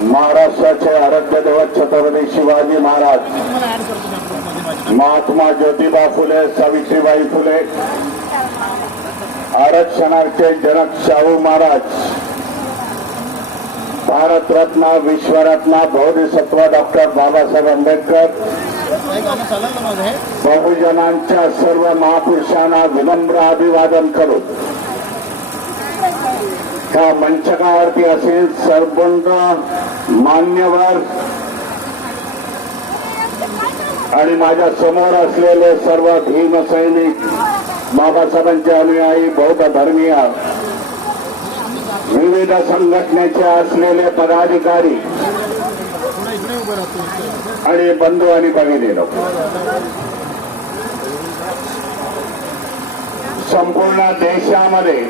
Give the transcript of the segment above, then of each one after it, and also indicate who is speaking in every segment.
Speaker 1: महाराष्ट्राचे आराध्य दैवत छत्रपती शिवाजी महाराज. महात्मा ज्योतिबा फुले सावित्रीबाई फुले आरक्षणाचे जनक शाहू महाराज. भारतरत्न विश्वरत्न बौद्धसत्व डॉक्टर बाबासाहेब आंबेडकर. बहुजनांच्या सर्व महापुरुषांना विनम्र अभिवादन करू त्या मंचकावरती असेल सर्वांना मान्यवर आणि माझ्यासमोर असलेले सर्व भीमसैनिक बाबासाहेबांचे अनुयायी बौद्ध धर्मीय विविध संघटनेचे असलेले पदाधिकारी आणि बंधू आणि भगिनीनो संपूर्ण देशामध्ये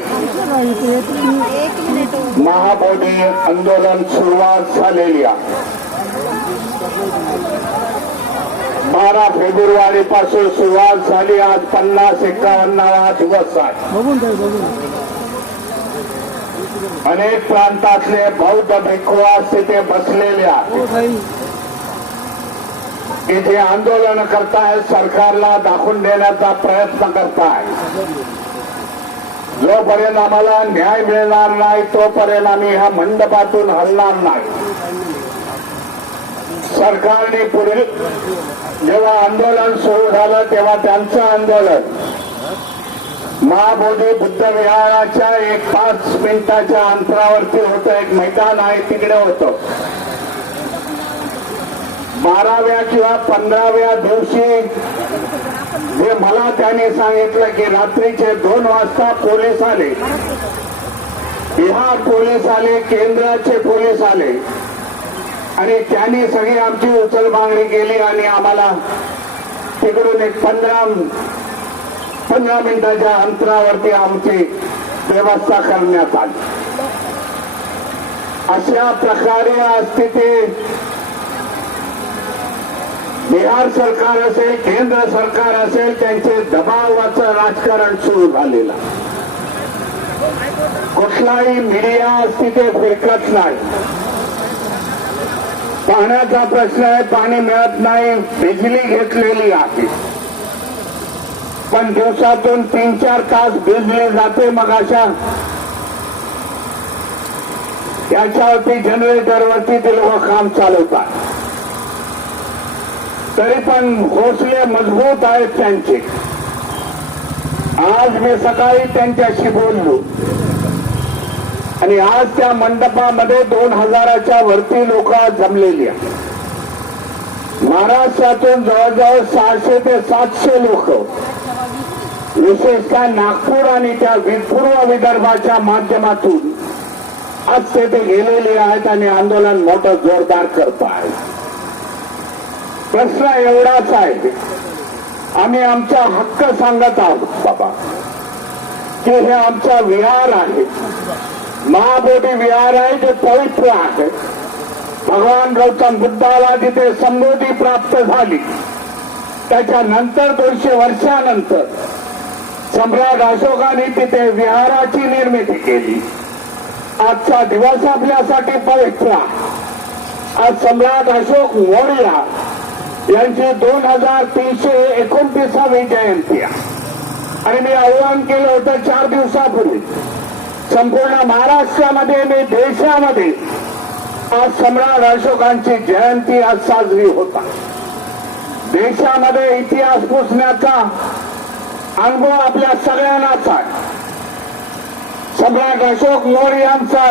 Speaker 1: महाबोधी आंदोलन सुरुवात झालेली आहे. बारा फेब्रुवारी पासून सुरुवात झाली आज पन्नास एकावन्नावा दिवस आहे. अनेक प्रांतातले बौद्ध भिक्खुवास तिथे बसलेले आहेत.
Speaker 2: हो
Speaker 1: की जे आंदोलन करताय सरकारला दाखवून देण्याचा प्रयत्न करताय. जोपर्यंत आम्हाला न्याय मिळणार नाही तोपर्यंत आम्ही ह्या मंडपातून हलणार नाही. सरकारने पुढे जेव्हा आंदोलन सुरू झालं तेव्हा त्यांचं आंदोलन. महाबोधी बुद्ध विहाराच्या एक पाच मिनिटाच्या अंतरावरती होतं एक मैदान आहे तिकडे होतं. बाराव्या किंवा पंधराव्या दिवशी हे मला त्याने सांगितलं की रात्रीचे दोन वाजता पोलीस आले. बिहार पोलीस आले केंद्राचे पोलीस आले. आणि त्यांनी सगळी आमची उचलबांगडी केली आणि आम्हाला तिकडून एक पंधरा पंधरा मिनिटाच्या अंतरावरती आमची व्यवस्था करण्यात आली. अशा प्रकारे आज तिथे बिहार सरकार असेल केंद्र सरकार असेल त्यांचे दबावाचं राजकारण सुरू झालेलं. कुठलाही मीडिया आज तिथे फिरकत नाही. पाण्याचा प्रश्न आहे पाणी मिळत नाही बिजली घेतलेली आहे. पण दिवसातून तीन चार तास बिजली जाते मग अशा याच्यावरती जनरेटरवरती ते लोक काम चालवतात. तरी पण हौसले मजबूत आहेत त्यांचे. आज मी सकाळी त्यांच्याशी बोललो. आणि आज त्या मंडपामध्ये दोन हजाराच्या वरती लोक जमलेली महाराष्ट्रातून जवळजवळ सहाशे ते सातशे लोक विशेषतः नागपूर आणि त्या पूर्व विदर्भाच्या माध्यमातून आज तेथे गेलेले आहेत आणि आंदोलन मोठं जोरदार करत आहेत. प्रश्न एवढाच आहे. आम्ही आमचा हक्क सांगत आहोत बाबा की हे आमचा विहार आहे. महाबोधी विहार आहे जे पवित्र आहे. भगवान गौतम बुद्धाला तिथे संबोधी प्राप्त झाली त्याच्यानंतर दोनशे वर्षानंतर सम्राट अशोकाने तिथे विहाराची निर्मिती केली. आजचा दिवस आपल्यासाठी पवित्र आहे. आज सम्राट अशोक मौर्य यांची दोन हजार तीनशे एकोणतीसावी जयंती आणि मी आव्हान केलं होतं चार दिवसापूर्वी. संपूर्ण महाराष्ट्रामध्ये मी देशामध्ये आज सम्राट अशोकांची जयंती आज साजरी होता देशामध्ये इतिहास पुसण्याचा अनुभव आपल्या सगळ्यांनाच आहे. सम्राट अशोक मोर यांचा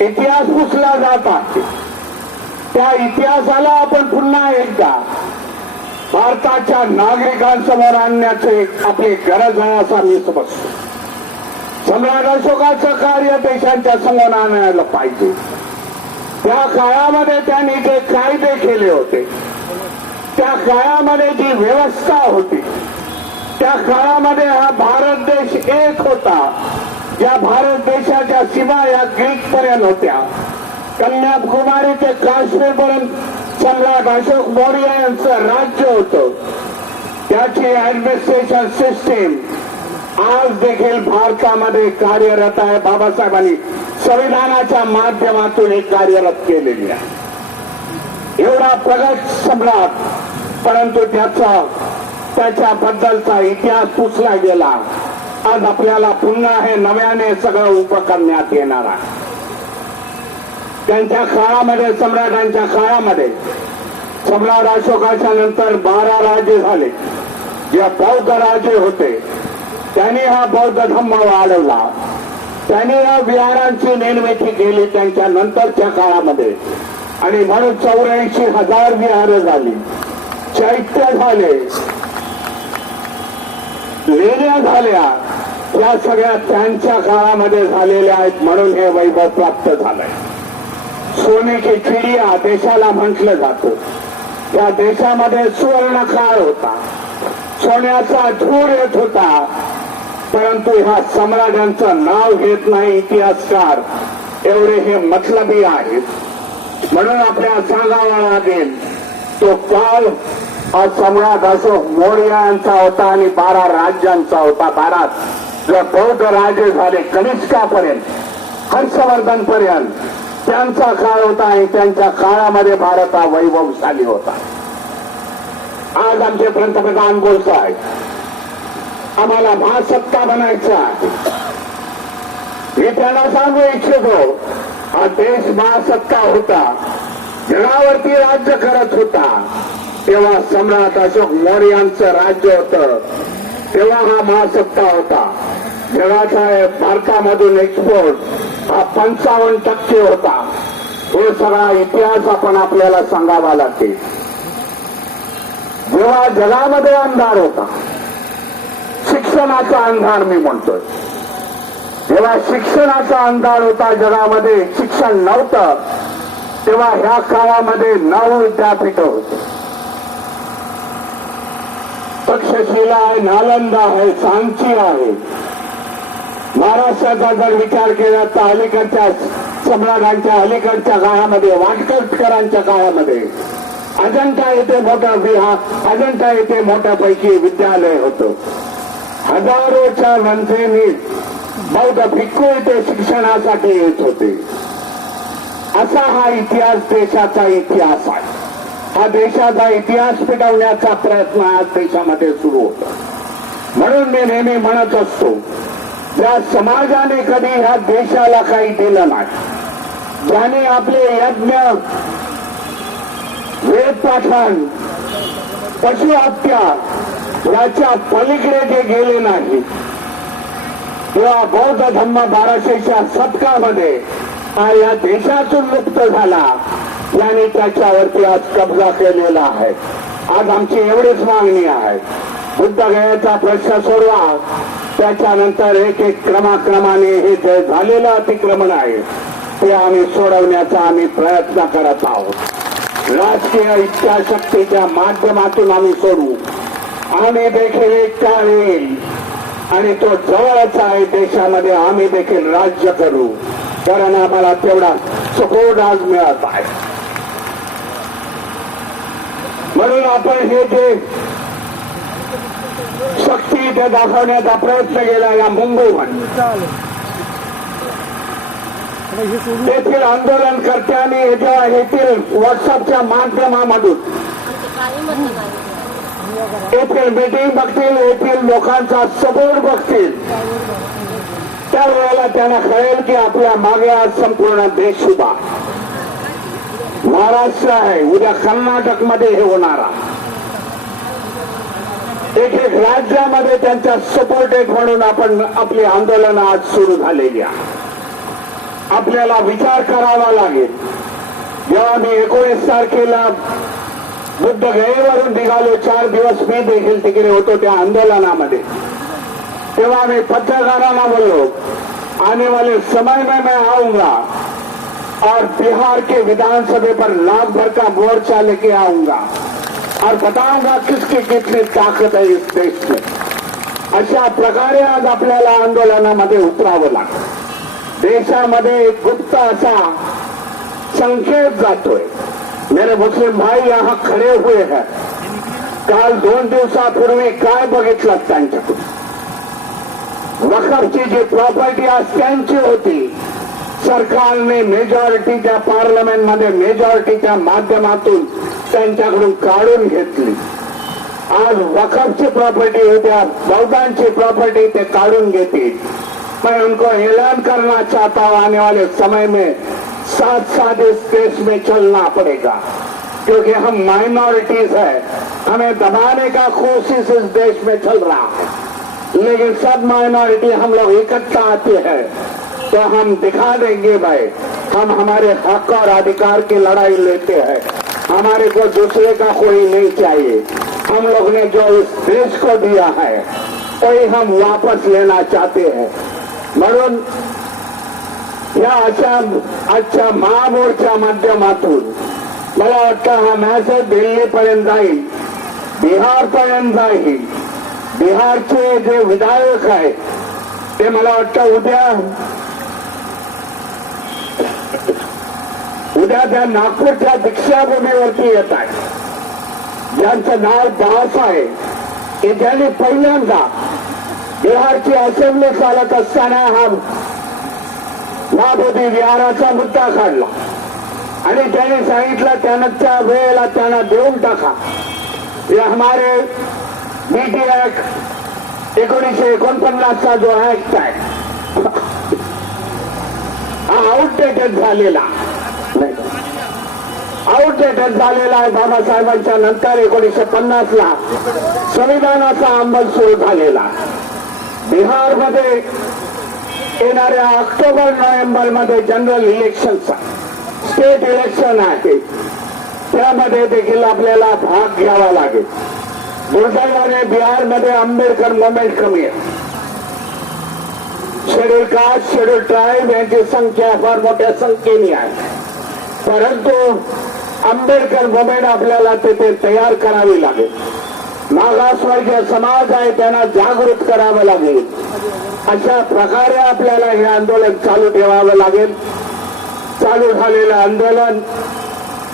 Speaker 1: इतिहास पुसला जात आहे. त्या इतिहासाला आपण पुन्हा एकदा भारताच्या नागरिकांसमोर आणण्याचे आपली गरज आहे असा मी समजतो. सम्राट अशोकाचं कार्य देशांच्या समोर आणायला पाहिजे. त्या काळामध्ये त्यांनी जे कायदे केले होते त्या काळामध्ये जी व्यवस्था होती त्या काळामध्ये हा भारत देश एक होता ज्या भारत देशाच्या सीमा या ग्रीक पर्यंत होत्या. कन्याकुमारी ते काश्मीर पर्यंत सम्राट अशोक मौर्य यांचं राज्य होतं. त्याची ऍडमिनिस्ट्रेशन सिस्टीम आज देखील भारतामध्ये कार्यरत आहे. बाबासाहेबांनी संविधानाच्या माध्यमातून हे कार्यरत केलेली आहे. एवढा प्रगत सम्राट परंतु त्याचा त्याच्याबद्दलचा इतिहास पुसला गेला. आज आपल्याला पुन्हा हे नव्याने सगळं उपकरण्यात करण्यात येणार आहे. त्यांच्या काळामध्ये सम्राटांच्या काळामध्ये सम्राट अशोकाच्या नंतर बारा राजे झाले. जे बौद्ध राजे होते त्यांनी हा बौद्ध धम्म वाढवला. त्यांनी या विहारांची निर्मिती केली त्यांच्या नंतरच्या काळामध्ये. आणि म्हणून चौऱ्याऐंशी हजार विहार झाली. चैत्य झाले. लेण्या झाल्या. या सगळ्या त्यांच्या काळामध्ये झालेल्या आहेत म्हणून हे वैभव प्राप्त झालंय. सोने की चिडिया देशाला म्हटलं जातं. या देशामध्ये सुवर्ण काळ होता. सोन्याचा धूर येत होता. परंतु ह्या सम्राटांचं नाव घेत नाही इतिहासकार. एवढे हे मतलबी आहेत. म्हणून आपल्या सांगावा लागेल तो काळ हा सम्राट असो मौर्य यांचा होता आणि बारा राज्यांचा होता. बारा जे बौद्ध राजे झाले कनिष्कापर्यंत हर्षवर्धन पर्यंत त्यांचा काळ होता आणि त्यांच्या काळामध्ये भारत हा वैभवशाली होता. आज आमचे पंतप्रधान बोलत आहेत. आम्हाला महासत्ता बनायचं आहे. मी त्यांना सांगू इच्छितो हा देश महासत्ता होता. जगावरती राज्य करत होता. तेव्हा सम्राट अशोक मौर्य राज्य होतं. तेव्हा हा महासत्ता होता. जगाचा भारतामधून एक्सपोर्ट हा पंचावन्न टक्के होता. हे सगळा इतिहास आपण आपल्याला सांगावा लागते जेव्हा जगामध्ये अंधार होता शिक्षणाचा अंधार मी म्हणतोय. जेव्हा शिक्षणाचा अंधार होता जगामध्ये शिक्षण नव्हतं तेव्हा ह्या काळामध्ये नऊ विद्यापीठ होते. तक्षशिला आहे नालंदा आहे सांची आहे. महाराष्ट्राचा जर विचार केला तर अलीकडच्या सम्राटांच्या अलीकडच्या काळामध्ये वाटकटकरांच्या काळामध्ये अजंठा येथे मोठा विहार अजंठा येथे मोठ्यापैकी विद्यालय होतं. हजारोच्या मंत्र्यांनी बौद्ध भिक्खू इथे शिक्षणासाठी येत होते. असा हा इतिहास देशाचा इतिहास आहे. हा देशाचा इतिहास पिटवण्याचा प्रयत्न आज देशामध्ये सुरू होता. म्हणून मी नेहमी म्हणत असतो या समाजाने कधी ह्या देशाला काही दिलं नाही. ज्याने आपले यज्ञ वेद पाठण पशु हत्या याच्या पलीकडे जे गेले नाही तेव्हा बौद्ध धम्म बाराशेच्या शतकामध्ये हा या देशातून मुक्त झाला याने त्याच्यावरती आज कब्जा केलेला आहे. आज आमची एवढीच मागणी आहे. बुद्ध गयाचा प्रश्न सोडवा. त्याच्यानंतर एक एक क्रमाक्रमाने हे जे झालेलं अतिक्रमण आहे ते आम्ही सोडवण्याचा आम्ही प्रयत्न करत आहोत. राजकीय इच्छाशक्तीच्या माध्यमातून आम्ही सोडू. आम्ही देखील एक काळ येईल आणि तो जवळच आहे देशामध्ये आम्ही देखील राज्य करू. कारण आम्हाला तेवढा सपोर्ट आज मिळत आहे. म्हणून आपण हे जे शक्ती इथे दाखवण्याचा प्रयत्न केला या मुंबईमध्ये
Speaker 2: तेथील
Speaker 1: येथील आंदोलनकर्त्यांनी जेव्हा येथील व्हॉट्सअपच्या माध्यमामधून येथील मीटिंग बघतील येथील लोकांचा सपोर्ट बघतील त्यावेळेला त्यांना कळेल की आपल्या मागे आज संपूर्ण देश उभा महाराष्ट्र आहे उद्या कर्नाटकमध्ये हे होणार आहे. एक एक राज्यामध्ये त्यांच्या सपोर्टेड म्हणून आपण आपली आंदोलनं आज सुरू झालेली आहे आपल्याला विचार करावा लागेल. जेव्हा मी एकोणीस तारखेला बुद्ध गयेवरून निघालो चार दिवस मी देखील तिकडे होतो त्या आंदोलनामध्ये. तेव्हा मी पत्रकारांना बोललो आने वाले समय में मैं आऊंगा और बिहार के विधानसभा पर लाख भर का मोर्चा लेके आऊंगा. और बताऊंगा किसकी कितनी ताकत है इस देश में। अशा प्रकारे आज आपल्याला आंदोलनामध्ये उतरावं लागतं देशामध्ये एक गुप्त असा संकेत जातोय. मेरे मुस्लिम भाई यहाँ खडे हुए हैं. काल दोन दिवसापूर्वी काय बघितलं त्यांच्याकडून? वखरची जी प्रॉपर्टी आज त्यांची होती सरकारने मेजॉरिटीच्या पार्लमेंटमध्ये मेजॉरिटीच्या माध्यमातून त्यांच्याकडून काढून घेतली आज वकफची प्रॉपर्टी होत्या बहुतांची प्रॉपर्टी ते काढून घेतील मैं उनको ऐलान करना चाहता हूँ आने वाले समय में साथ साथ इस देश में चलना पड़ेगा क्योंकि हम माइनॉरिटीज है हमें दबाने का कोशिश इस देश में चल रहा है लेकिन सब माइनॉरिटी हम लोग इकट्ठा आते हैं तो हम दिखा देंगे भाई हम हमारे हक और अधिकार की लड़ाई लेते हैं हमारे को दूसरे का कोई नहीं चाहिए। हम लोग ने जो इस देश को दिया है वही हम वापस लेना चाहते हैं। म्हणून या अशा आजच्या महामोर्चा माध्यमातून मला वाटतं हा मॅसेज दिल्लीपर्यंत जाईल बिहारपर्यंत जाईल. बिहारचे जे विधायक आहे ते मला वाटतं उद्या उद्या त्या नागपूरच्या दीक्षाभूमीवरती येत आहे. ज्यांचं नाव बाळासाहेब आहे की ज्यांनी पहिल्यांदा बिहारची असेंब्ली चालत असताना हा महाबोधी विहाराचा मुद्दा काढला. आणि त्याने सांगितलं त्यानं त्या वेळेला त्यांना देऊन टाका. हे हमारे नीती ऍक्ट एकोणीसशे एकोणपन्नासचा जो ऍक्ट आहे हा आउटडेटेड झालेला. आउटडेटेड झालेला आहे बाबासाहेबांच्या नंतर एकोणीसशे पन्नास ला संविधानाचा अंमल सुरू झालेला. बिहारमध्ये येणाऱ्या ऑक्टोबर नोव्हेंबरमध्ये जनरल इलेक्शन स्टेट इलेक्शन आहे. त्यामध्ये देखील आपल्याला भाग घ्यावा लागेल. दुर्दैवाने बिहारमध्ये आंबेडकर मुवमेंट कमी आहे. शेड्यूल कास्ट शेड्यूल ट्राईब यांची संख्या फार मोठ्या संख्येने आहे. परंतु आंबेडकर मुवमेंट आपल्याला तिथे तयार करावी लागेल. मागासवर्गीय समाज आहे त्यांना जागृत करावं लागेल. अशा प्रकारे आपल्याला हे आंदोलन चालू ठेवावं लागेल. चालू झालेलं आंदोलन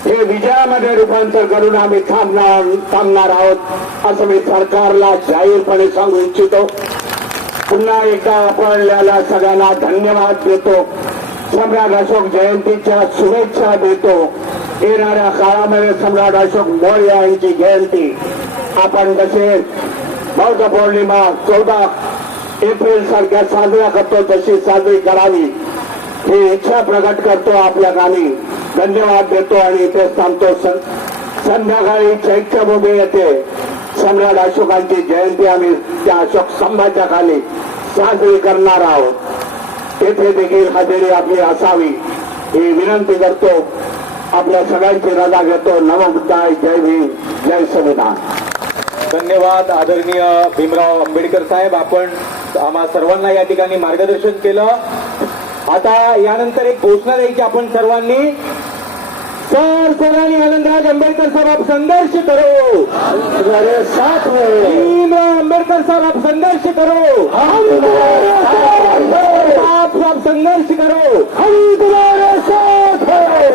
Speaker 1: हे विजयामध्ये रूपांतर करून आम्ही थांबणार थांबणार आहोत असं मी सरकारला जाहीरपणे सांगू इच्छितो. पुन्हा एकदा आपल्याला सगळ्यांना धन्यवाद देतो. सम्राट अशोक जयंतीच्या शुभेच्छा देतो. येणाऱ्या काळामध्ये सम्राट अशोक मौर्य यांची जयंती. आपण जसे बौद्ध पौर्णिमा चौदा एप्रिल सारख्या साजऱ्या करतो तशी साजरी करावी. ही इच्छा प्रकट करतो आपल्या गाणी धन्यवाद देतो आणि इथे थांबतो. सं- संध्याकाळी चैत्यभूमी येते. सम्राट अशोकांची जयंती आम्ही त्या अशोक स्तंभाच्या खाली साजरी करणार आहोत. तेथे देखील हजेरी आपली असावी ही विनंती करतो. आपल्या सगळ्यांची रजा घेतो. नवबुद्धाय जय भीम. जय संविधान.
Speaker 2: धन्यवाद आदरणीय भीमराव आंबेडकर साहेब. आपण आम्हा सर्वांना या ठिकाणी मार्गदर्शन केलं. आता यानंतर एक घोषणा द्यायची आपण सर्वांनी. सर सरांनी आनंदराज आंबेडकर साहेब आप संघर्ष करो
Speaker 1: मेरे साथ
Speaker 2: आंबेडकर साहेब आप संघर्ष करो
Speaker 1: हम हैं।
Speaker 2: आप संघर्ष करो
Speaker 1: हम तुम्हारे साथ हैं।